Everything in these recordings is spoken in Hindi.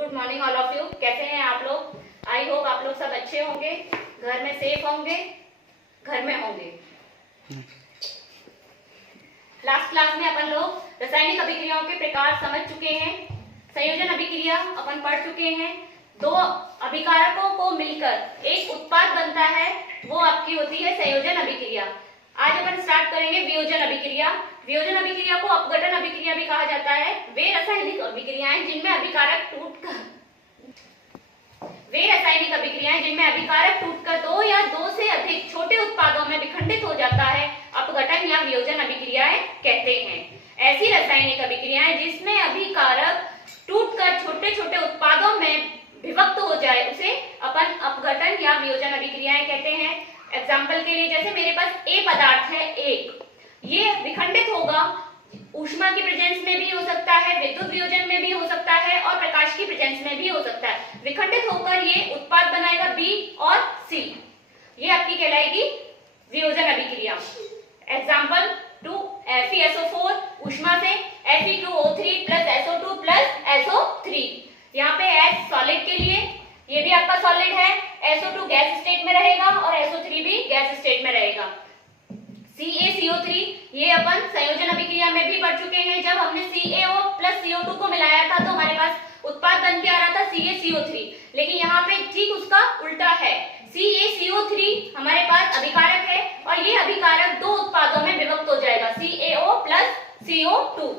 Good morning all of you. कैसे हैं आप लोग? आई होप आप लोग सब अच्छे होंगे, घर में सेफ होंगे, घर में होंगे। लास्ट क्लास में अपन लोग रासायनिक अभिक्रियाओं के प्रकार समझ चुके हैं। संयोजन अभिक्रिया अपन पढ़ चुके हैं। दो अभिकारकों को मिलकर एक उत्पाद बनता है, वो आपकी होती है संयोजन अभिक्रिया। आज अपन स्टार्ट करेंगे वियोजन अभिक्रिया। वियोजन अभिक्रिया को अपघटन अभिक्रिया भी कहा जाता है। वे रासायनिक अभिक्रियाएं जिनमें अभिकारक टूटकर दो या दो से अधिक छोटे उत्पादों में विखंडित हो जाता है, अपघटन या वियोजन अभिक्रियाएं कहते हैं। ऐसी रासायनिक अभिक्रियाएं जिसमें अभिकारक टूटकर छोटे छोटे उत्पादों में विभक्त हो जाए, उसे अपन अपघटन या वियोजन अभिक्रियाएं कहते हैं। एग्जाम्पल के लिए जैसे मेरे पास ए पदार्थ है एक, ये विखंडित होगा, ऊष्मा की प्रेजेंस में भी हो सकता है, विद्युत वियोजन में भी हो सकता है और प्रकाश की प्रेजेंस में भी हो सकता है। विखंडित होकर ये उत्पाद बनाएगा बी और सी, ये आपकी कहलाएगी वियोजन अभिक्रिया। एग्जाम्पल 2 FeSO4 ऊष्मा से Fe2O3 plus SO2 plus SO3। यहाँ पे H सॉलिड के लिए, ये भी आपका सॉलिड है, SO2 गैस स्टेट में रहेगा और SO3 भी गैस स्टेट में रहेगा। CaCO3 ये अपन संयोजन अभिक्रिया में भी पढ़ चुके हैं। जब हमने CaO प्लस CO2 को मिलाया था तो हमारे पास उत्पाद बन के आ रहा था CaCO3, लेकिन यहाँ पे ठीक उसका उल्टा है। CaCO3 हमारे पास अभिकारक है और ये अभिकारक दो उत्पादों में विभक्त हो जाएगा, CaO प्लस CO2।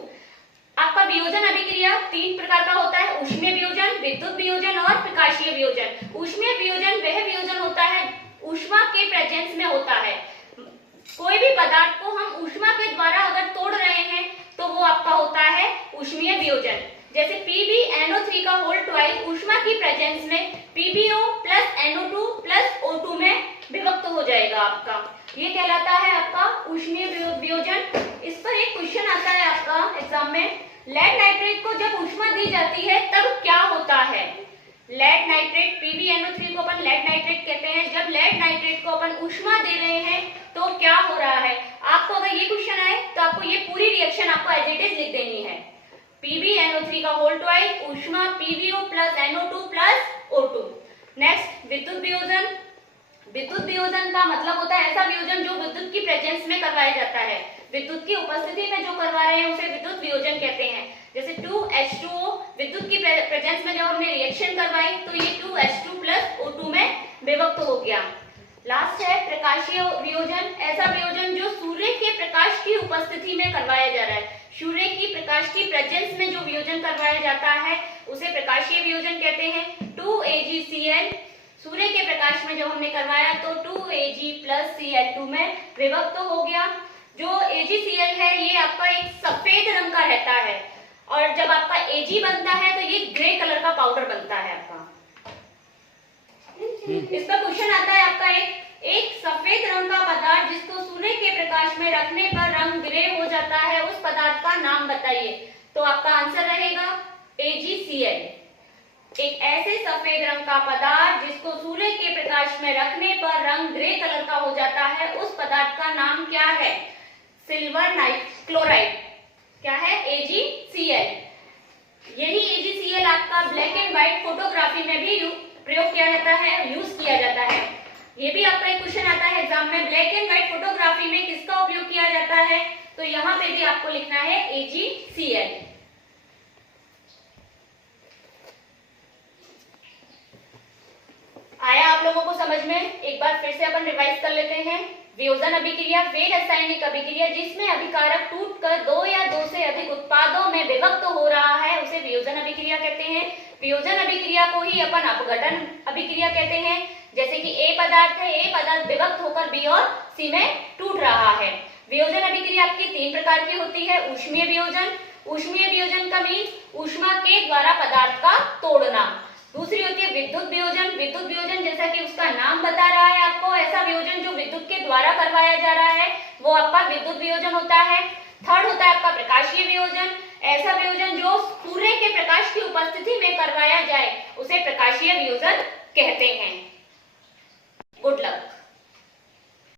आपका वियोजन अभिक्रिया तीन प्रकार का होता है, ऊष्मीय वियोजन, विद्युत वियोजन और प्रकाशीय वियोजन। ऊष्मीय वियोजन वह वियोजन होता है ऊष्मा के प्रेजेंस में होता है। कोई भी पदार्थ को हम ऊष्मा के द्वारा अगर तोड़ रहे हैं तो वो आपका होता है ऊष्मीय वियोजन। जैसे PbNO3 का होल ट्वाइस ऊष्मा की प्रेजेंस में PbO plus NO2 plus O2 में विभक्त हो जाएगा आपका, ये कहलाता है आपका ऊष्मीय वियोजन। इस पर एक क्वेश्चन आता है आपका एग्जाम में, लेड नाइट्रेट को जब ऊष्मा दी जाती है तब क्या होता है? लेड नाइट्रेट, PbNO3 को अपन लेड नाइट्रेट कहते हैं। जब लेड नाइट्रेट को अपन ऊष्मा दे रहे हैं तो क्या हो रहा है? आपको अगर ये क्वेश्चन आए तो आपको ये पूरी रिएक्शन आपको एज इट इज लिख देनी है। PbNO3 का होल ट्वाइस ऊष्मा PbO plus NO2 plus O2। Next विद्युत वियोजन। विद्युत वियोजन का मतलब होता है ऐसा वियोजन जो विद्युत की प्रेजेंस में करवाया जाता है। विद्युत की उपस्थिति में जो करवा रहे हैं उसे विद्युत वियोजन कहते हैं। जैसे 2H2O विद्युत की प्रेजेंस में जब हमने रिएक्शन करवाई तो ये 2H2 प्लस O2 में विभक्त हो गया। लास्ट है प्रकाशीय वियोजन। ऐसा वियोजन जो सूर्य के प्रकाश की उपस्थिति में करवाया जा रहा है। सूर्य की प्रकाश की प्रेजेंस में जो वियोजन करवाया जाता है उसे प्रकाशीय वियोजन कहते हैं। 2AgCl सूर्य के प्रकाश में जब हमने करवाया तो 2Ag प्लस Cl2 में विभक्त हो गया। जो AgCl है ये आपका एक सफेद रंग का रहता है और जब आपका Ag बनता है तो ये ग्रे कलर का पाउडर बनता है आपका। इस पर क्वेश्चन आता है आपका एक सफेद रंग का पदार्थ जिसको सूर्य के प्रकाश में रखने पर रंग ग्रे हो जाता है, उस पदार्थ का नाम बताइए। तो आपका आंसर रहेगा AgCl। एक ऐसे सफेद रंग का पदार्थ जिसको सूर्य के प्रकाश में रखने पर रंग ग्रे कलर का हो जाता है, उस पदार्थ का नाम क्या है? Silver chloride. क्या है? AgCl। यही AgCl आपका ब्लैक एंड व्हाइट फोटोग्राफी में भी प्रयोग किया जाता है, यूज किया जाता है। ये भी आपका एक क्वेश्चन आता है एग्जाम में, ब्लैक एंड व्हाइट फोटोग्राफी में किसका उपयोग किया जाता है? तो यहाँ पे भी आपको लिखना है AgCl। आया आप लोगों को समझ में? एक बार फिर से अपन रिवाइज कर लेते हैं। वियोजन अभिक्रिया वे रासायनिक अभिक्रिया जिसमें अभिकारक टूटकर दो या दो से अधिक उत्पादों में विभक्त हो रहा है, उसे वियोजन अभिक्रिया कहते हैं। वियोजन अभिक्रिया को ही अपन अपघटन अभिक्रिया कहते हैं। जैसे कि A पदार्थ है, A पदार्थ विभक्त होकर B और C में टूट रहा है। वियोजन अभिक्रिया आपकी तीन प्रकार की होती है। ऊष्मीय वियोजन, ऊष्मीय वियोजन का मीन्स ऊष्मा के द्वारा पदार्थ का तोड़ना। दूसरी होती है विद्युत वियोजन। विद्युत वियोजन जैसा कि उसका नाम बता रहा है आपको, ऐसा वियोजन जो विद्युत के द्वारा करवाया जा रहा है वो आपका विद्युत वियोजन होता है। थर्ड होता है आपका प्रकाशीय वियोजन। ऐसा वियोजन जो सूर्य के प्रकाश की उपस्थिति में करवाया जाए उसे प्रकाशीय वियोजन कहते हैं। Good luck.